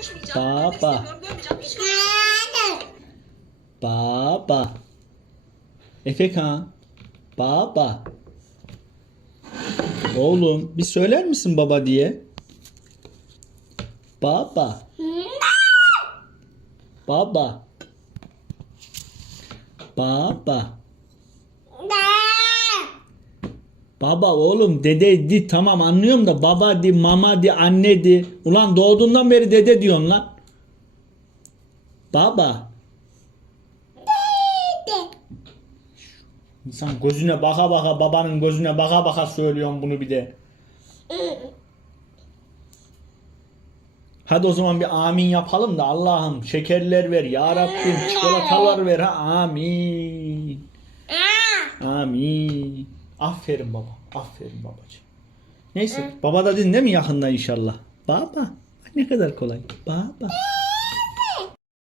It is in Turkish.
konuşmayacağım. Baba. Görmeyeceğim. Hiç. Baba. Efekan. Baba. Oğlum bir söyler misin baba diye? Baba. Baba. Baba. Baba oğlum dede di tamam anlıyorum da baba di mama di anne di. Ulan doğduğundan beri dede diyorsun lan. Baba. İnsan gözüne baka baka babanın gözüne baka baka söylüyorum bunu bir de. Hadi o zaman bir amin yapalım da Allah'ım şekerler ver ya Rabbim çikolatalar ver ha amin. Amin. Aferin baba. Aferin babacığım. Neyse baba da değil mi yakında inşallah? Baba. Ne kadar kolay. Baba.